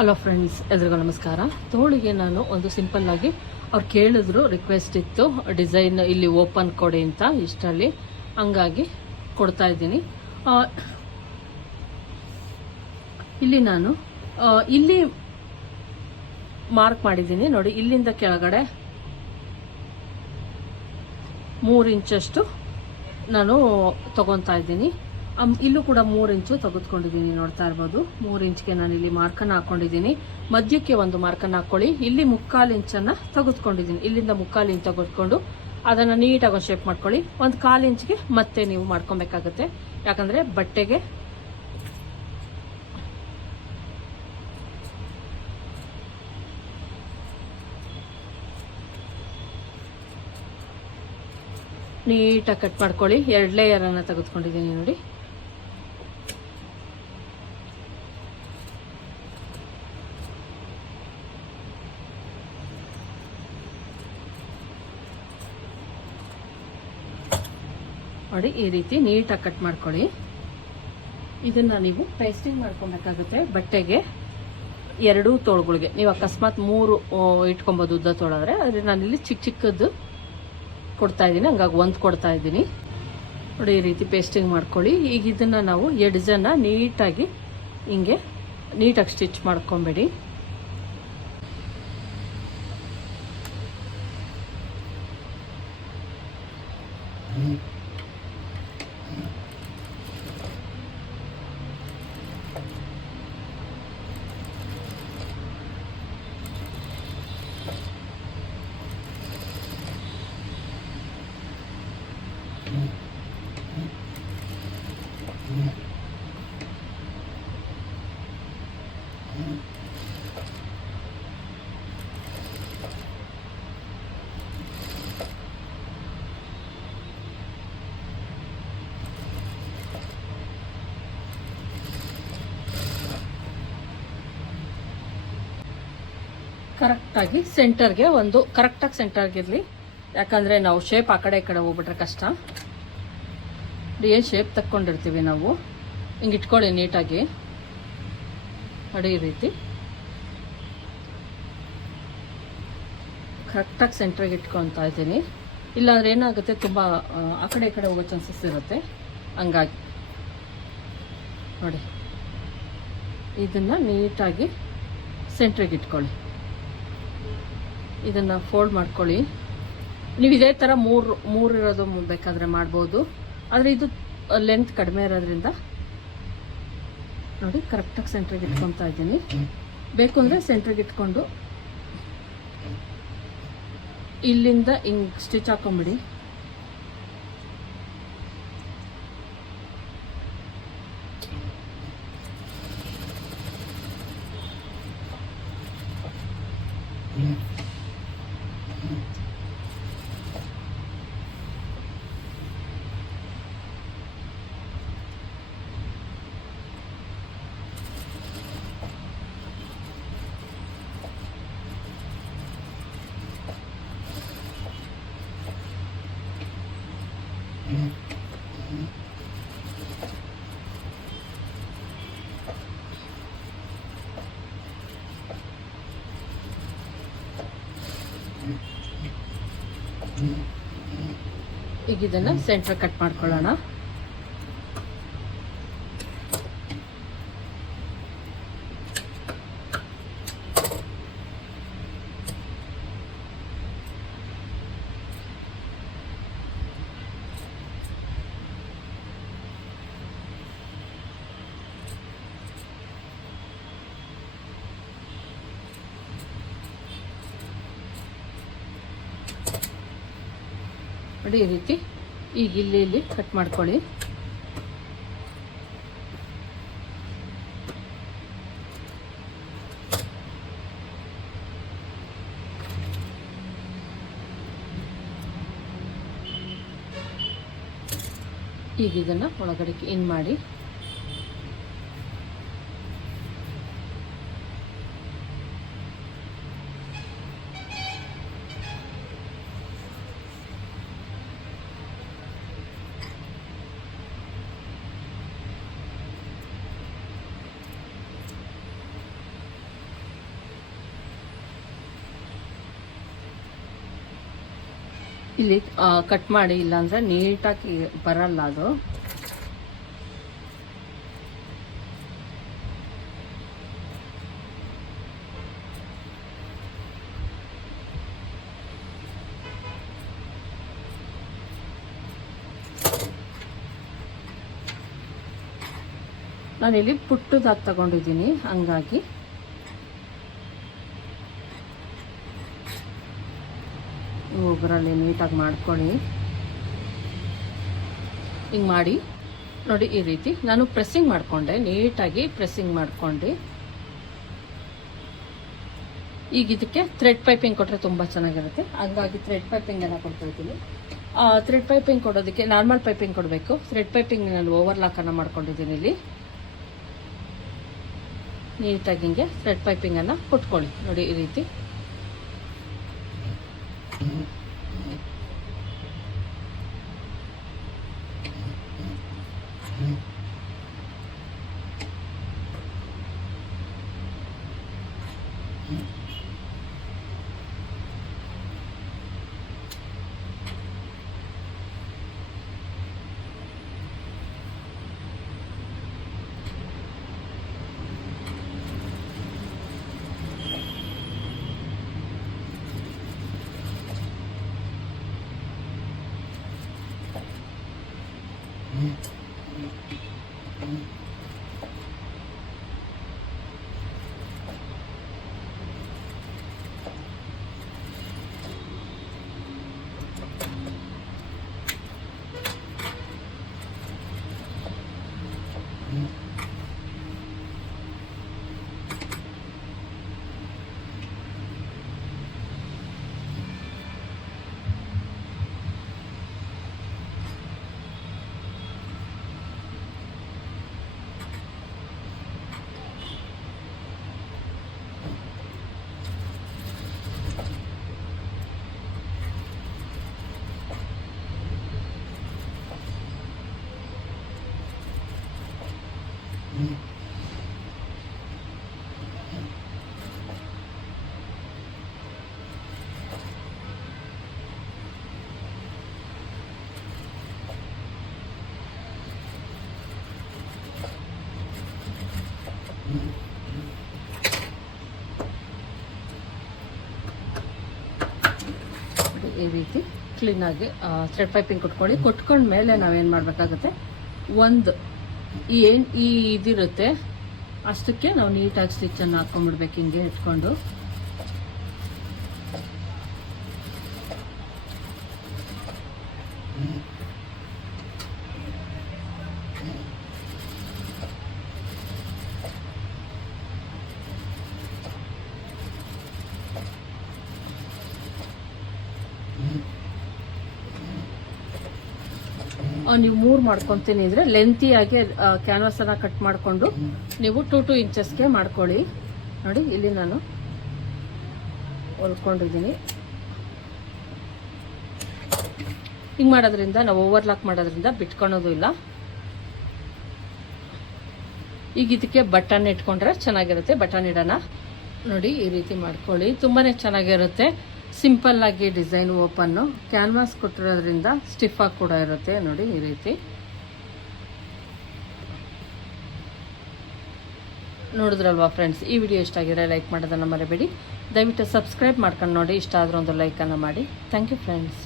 Hello friends ಎಲ್ರಿಗೂ ನಮಸ್ಕಾರ. ತೋಳಿಗೆ ನಾನು ಒಂದು ಸಿಂಪಲ್ ಆಗಿ ಅವ್ರು ಕೇಳಿದ್ರು ರಿಕ್ವೆಸ್ಟ್ ಇತ್ತು. ಡಿಸೈನ್ ಇಲ್ಲಿ ಓಪನ್ ಕೊಡಿ ಅಂತ ಇಷ್ಟರಲ್ಲಿ ಹಂಗಾಗಿ ಕೊಡ್ತಾ ಇದ್ದೀನಿ. ಇಲ್ಲಿ ನಾನು ಇಲ್ಲಿ ಮಾರ್ಕ್ ಮಾಡಿದ್ದೀನಿ. ನೋಡಿ, ಇಲ್ಲಿಂದ ಕೆಳಗಡೆ ಮೂರು ಇಂಚಷ್ಟು ನಾನು ತಗೊತಾ ಇದ್ದೀನಿ. ಇಲ್ಲೂ ಕೂಡ ಮೂರು ಇಂಚು ತೆಗೆದುಕೊಂಡಿದ್ದೀನಿ ನೋಡ್ತಾ ಇರ್ಬೋದು. ಮೂರು ಇಂಚ್ಗೆ ನಾನು ಇಲ್ಲಿ ಮಾರ್ಕನ್ನು ಹಾಕೊಂಡಿದ್ದೀನಿ. ಮಧ್ಯಕ್ಕೆ ಒಂದು ಮಾರ್ಕನ್ನು ಹಾಕೊಳ್ಳಿ. ಇಲ್ಲಿ ಮುಕ್ಕಾಲು ಇಂಚನ್ನು ತೆಗೆದುಕೊಂಡಿದ್ದೀನಿ. ಇಲ್ಲಿಂದ ಮುಕ್ಕಾಲು ಇಂಚ್ ತೆಗೆದುಕೊಂಡು ಅದನ್ನು ನೀಟಾಗಿ ಒಂದು ಶೇಪ್ ಮಾಡ್ಕೊಳ್ಳಿ. ಒಂದು ಕಾಲು ಇಂಚ್ಗೆ ಮತ್ತೆ ನೀವು ಮಾಡ್ಕೊಬೇಕಾಗುತ್ತೆ. ಯಾಕಂದರೆ ಬಟ್ಟೆಗೆ ನೀಟಾಗಿ ಕಟ್ ಮಾಡ್ಕೊಳ್ಳಿ. ಎರಡು ಲೇಯರನ್ನು ತೆಗೆದುಕೊಂಡಿದ್ದೀನಿ ನೋಡಿ. ನೋಡಿ, ಈ ರೀತಿ ನೀಟಾಗಿ ಕಟ್ ಮಾಡ್ಕೊಳ್ಳಿ. ಇದನ್ನ ನೀವು ಪೇಸ್ಟಿಂಗ್ ಮಾಡ್ಕೊಬೇಕಾಗುತ್ತೆ. ಬಟ್ಟೆಗೆ ಎರಡೂ ತೋಳುಗಳಿಗೆ. ನೀವು ಅಕಸ್ಮಾತ್ ಮೂರು ಇಟ್ಕೊಂಬೋದು ಉದ್ದ ತೋಳಾದ್ರೆ, ಆದರೆ ಇಲ್ಲಿ ಚಿಕ್ಕ ಚಿಕ್ಕದ್ದು ಕೊಡ್ತಾ ಇದ್ದೀನಿ. ಹಂಗಾಗಿ ಒಂದು ಕೊಡ್ತಾ ಇದ್ದೀನಿ. ನೋಡಿ, ಈ ರೀತಿ ಪೇಸ್ಟಿಂಗ್ ಮಾಡ್ಕೊಳ್ಳಿ. ಈಗ ಇದನ್ನು ನಾವು ಎಡ್ಜನ್ನು ನೀಟಾಗಿ ಹಿಂಗೆ ನೀಟಾಗಿ ಸ್ಟಿಚ್ ಮಾಡ್ಕೊಬೇಡಿ. ಕರೆಕ್ಟಾಗಿ ಸೆಂಟರ್ಗೆ ಒಂದು, ಕರೆಕ್ಟಾಗಿ ಸೆಂಟರ್ಗಿರಲಿ. ಯಾಕಂದರೆ ನಾವು ಶೇಪ್ ಆ ಕಡೆ ಈ ಕಡೆ ಹೋಗ್ಬಿಟ್ರೆ ಕಷ್ಟ. ಏನು ಶೇಪ್ ತಕ್ಕೊಂಡಿರ್ತೀವಿ ನಾವು. ಹಿಂಗೆ ಇಟ್ಕೊಳ್ಳಿ ನೀಟಾಗಿ. ಈ ರೀತಿ. ಕರೆಕ್ಟಾಗಿ ಸೆಂಟ್ರಿಗೆ ಇಟ್ಕೊತಾ ಇದ್ದೀನಿ. ಇಲ್ಲಾಂದ್ರೆ ಏನಾಗುತ್ತೆ, ತುಂಬ, ಆ ಕಡೆ ಈ ಕಡೆ ಹೋಗೋ ಚಾನ್ಸಸ್ ಇರುತ್ತೆ. ಹಂಗಾಗಿ. ನೋಡಿ. ಇದನ್ನು ನೀಟಾಗಿ ಸೆಂಟ್ರಿಗೆ ಇಟ್ಕೊಳ್ಳಿ. ಇದನ್ನು ಫೋಲ್ಡ್ ಮಾಡ್ಕೊಳ್ಳಿ. ನೀವು ಇದೇ ಥರ ಮೂರು ಮೂರು ಇರೋದು ಬೇಕಾದರೆ ಮಾಡ್ಬೋದು. ಆದರೆ ಇದು ಲೆಂತ್ ಕಡಿಮೆ ಇರೋದ್ರಿಂದ ನೋಡಿ ಕರೆಕ್ಟಾಗಿ ಸೆಂಟ್ರಿಗೆ ಇಟ್ಕೊತಾ ಇದ್ದೀನಿ. ಬೇಕು ಅಂದರೆ ಸೆಂಟ್ರಿಗೆ ಇಟ್ಕೊಂಡು ಇಲ್ಲಿಂದ ಹಿಂಗೆ ಸ್ಟಿಚ್ ಹಾಕೊಂಬಿಡಿ. ಇದನ್ನು ಸೆಂಟ್ರ್ ಕಟ್ ಮಾಡ್ಕೊಳ್ಳೋಣ. ಈ ರೀತಿ ಈಗ ಇಲ್ಲಿ ಇಲ್ಲಿ ಕಟ್ ಮಾಡ್ಕೊಳ್ಳಿ. ಈಗ ಇದನ್ನು ಒಳಗಡೆ ಇನ್ ಮಾಡಿ. ಇಲ್ಲಿ ಕಟ್ ಮಾಡಿ ಇಲ್ಲಾಂದ್ರೆ ನೀಟಾಗಿ ಬರಲ್ಲ ಅದು. ನಾನಿಲ್ಲಿ ಪುಟ್ಟದಾಗಿ ತಗೊಂಡಿದ್ದೀನಿ ಹಂಗಾಗಿ. ಒಬ್ಬರಲ್ಲಿ ನೀಟಾಗಿ ಮಾಡ್ಕೊಳ್ಳಿ. ಹಿಂಗೆ ಮಾಡಿ. ನೋಡಿ, ಈ ರೀತಿ. ನಾನು ಪ್ರೆಸ್ಸಿಂಗ್ ಮಾಡಿಕೊಂಡೆ. ನೀಟಾಗಿ ಪ್ರೆಸ್ಸಿಂಗ್ ಮಾಡ್ಕೊಂಡು. ಈಗ ಇದಕ್ಕೆ ಥ್ರೆಡ್ ಪೈಪಿಂಗ್ ಕೊಟ್ಟರೆ ತುಂಬ ಚೆನ್ನಾಗಿರುತ್ತೆ. ಹಂಗಾಗಿ ಥ್ರೆಡ್ ಪೈಪಿಂಗ್ ಎಲ್ಲ ಕೊಡ್ತಾ ಇದ್ದೀನಿ. ಥ್ರೆಡ್ ಪೈಪಿಂಗ್ ಕೊಡೋದಕ್ಕೆ ನಾರ್ಮಲ್ ಪೈಪಿಂಗ್ ಕೊಡಬೇಕು. ಥ್ರೆಡ್ ಪೈಪಿಂಗ್ ನಾನು ಓವರ್ಲಾಕನ್ನು ಮಾಡ್ಕೊಂಡಿದ್ದೀನಿ ಇಲ್ಲಿ. ನೀಟಾಗಿ ಹಿಂಗೆ ಥ್ರೆಡ್ ಪೈಪಿಂಗನ್ನು ಕೊಟ್ಕೊಳ್ಳಿ. ನೋಡಿ, ಈ ರೀತಿ. Mm-hmm. ಈ ರೀತಿ ಕ್ಲೀನಾಗಿ ಥ್ರೆಡ್ ಪೈಪಿಂಗ್ ಕೊಟ್ಕೊಳ್ಳಿ ಕೊಟ್ಕೊಂಡ್ಮೇಲೆ ನಾವೇನು ಮಾಡಬೇಕಾಗುತ್ತೆ? ಒಂದು ಈ ಏನು ಈ ಇದಿರುತ್ತೆ. ಅಷ್ಟಕ್ಕೆ ನಾವು ನೀಟಾಗಿ ಸ್ಟಿಚ್ಚನ್ನು ಹಾಕೊಂಡ್ಬಿಡ್ಬೇಕು ಹಿಂಗೆ ಇಟ್ಕೊಂಡು ನೀವು ಮೂರು ಮಾಡ್ಕೊತೀನಿ ಆಗಿ ಲೆಂತಿಯಾಗಿ ಕ್ಯಾನ್ವಾಸನ್ನು ಕಟ್ ಮಾಡಿಕೊಂಡು ನೀವು ಟು ಟು ಇಂಚಸ್ಗೆ ಮಾಡ್ಕೊಳ್ಳಿ. ನೋಡಿ, ಇಲ್ಲಿ ನಾನು ಹೊಲ್ಕೊಂಡಿದ್ದೀನಿ. ಹಿಂಗೆ ಮಾಡೋದ್ರಿಂದ, ನಾವು ಓವರ್ಲಾಕ್ ಮಾಡೋದ್ರಿಂದ ಬಿಟ್ಕೊಳೋದು ಇಲ್ಲ. ಈಗ ಇದಕ್ಕೆ ಬಟನ್ ಇಟ್ಕೊಂಡ್ರೆ ಚೆನ್ನಾಗಿರುತ್ತೆ, ಬಟನ್ ಇಡೋಣ. ನೋಡಿ, ಈ ರೀತಿ ಮಾಡ್ಕೊಳ್ಳಿ. ತುಂಬಾ ಚೆನ್ನಾಗಿರುತ್ತೆ. ಸಿಂಪಲ್ ಆಗಿ ಡಿಸೈನ್ ಓಪನ್ನು ಕ್ಯಾನ್ವಾಸ್ ಕೊಟ್ಟಿರೋದ್ರಿಂದ ಸ್ಟಿಫಾಗಿ ಕೂಡ ಇರುತ್ತೆ ನೋಡಿ ಈ ರೀತಿ. ನೋಡಿದ್ರಲ್ವಾ ಫ್ರೆಂಡ್ಸ್ ಈ ವಿಡಿಯೋ ಇಷ್ಟ ಆಗಿರೋ ಲೈಕ್ ಮಾಡೋದನ್ನು ಮರಬೇಡಿ. ದಯವಿಟ್ಟು ಸಬ್ಸ್ಕ್ರೈಬ್ ಮಾಡ್ಕೊಂಡು ನೋಡಿ. ಇಷ್ಟ ಆದರೂ ಒಂದು ಲೈಕನ್ನು ಮಾಡಿ. Thank you friends